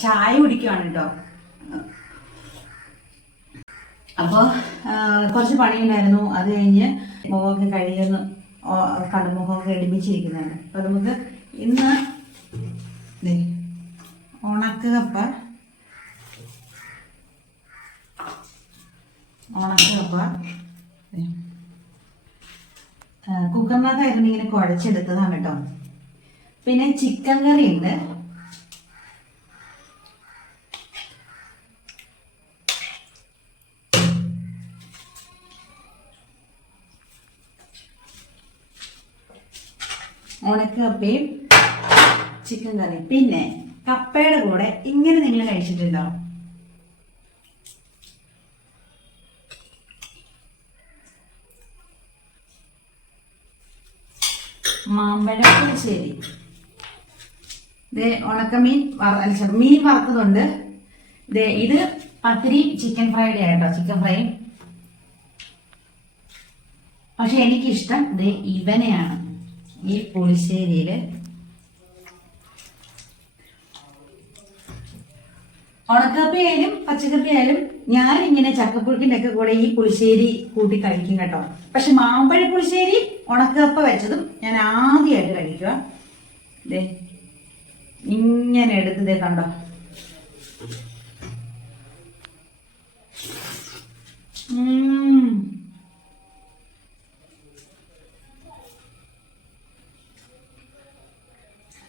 ചായ കുടിക്കുവാണ് കേട്ടോ. അപ്പോൾ കുറച്ച് പണിയുണ്ടായിരുന്നു. അത് കഴിഞ്ഞ് മുഖമൊക്കെ കഴിയുന്നു, കടുമുഖമൊക്കെ എടുപ്പിച്ചിരിക്കുന്നതാണ്. അപ്പോൾ നമുക്ക് ഇന്ന് ഉണക്കക്കപ്പ കുക്കറിനകത്തായിരുന്നു ഇങ്ങനെ കുഴച്ചെടുത്തതാണ് കേട്ടോ. പിന്നെ ചിക്കൻ കറി ഉണ്ട്. ഉണക്കക്കപ്പയും ചിക്കൻ കറി. പിന്നെ കപ്പയുടെ കൂടെ ഇങ്ങനെ നിങ്ങൾ കഴിച്ചിട്ടുണ്ടോ? മാമ്പഴപ്പുളിശ്ശേരി. ഉണക്കമീൻ മീൻ വറുത്തതുണ്ട്. ഇത് പത്തിരി ചിക്കൻ ഫ്രൈഡ് ആയിട്ടോ, ചിക്കൻ ഫ്രൈ. പക്ഷെ എനിക്കിഷ്ടം ഇവനെയാണ്, ഈ പുളിശ്ശേരിയില്. ഉണക്കപ്പയായാലും പച്ചക്കറിയായാലും ഞാനിങ്ങനെ ചക്കപ്പുഴുക്കിൻ്റെ ഒക്കെ കൂടെ ഈ പുളിശ്ശേരി കൂട്ടി കഴിക്കും കേട്ടോ. പക്ഷെ മാമ്പഴ പുളിശ്ശേരി ഉണക്കപ്പ വെച്ചതും ഞാൻ ആദ്യമായിട്ട് കഴിക്കുക. ഇങ്ങനെ എടുത്തതേ കണ്ടോ.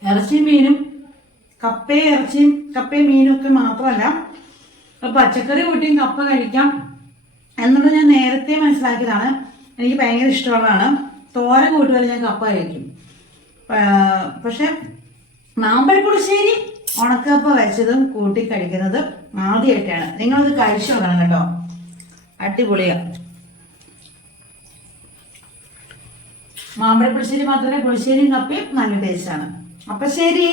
ഇറച്ചിയും മീനും, കപ്പയും മീനും ഒക്കെ മാത്രമല്ല, പച്ചക്കറി കൂട്ടിയും കപ്പ കഴിക്കാം എന്നുള്ളത് ഞാൻ നേരത്തെ മനസ്സിലാക്കിയതാണ്. എനിക്ക് ഭയങ്കര ഇഷ്ടമുള്ളതാണ്. തോരൻ കൂട്ടുപോലെ ഞാൻ കപ്പ കഴിക്കും. പക്ഷെ മാമ്പഴ പുളിശ്ശേരി ഉണക്കപ്പ വെച്ചതും കൂട്ടി കഴിക്കുന്നത് ആദ്യമായിട്ടാണ്. നിങ്ങളത് കഴിച്ചു നോക്കണം കേട്ടോ, അടിപൊളിയാ. മാമ്പഴ പുളിശ്ശേരി മാത്രമല്ല, പുളിശ്ശേരിയും കപ്പയും നല്ല ടേസ്റ്റാണ്. അപ്പൊ ശരി.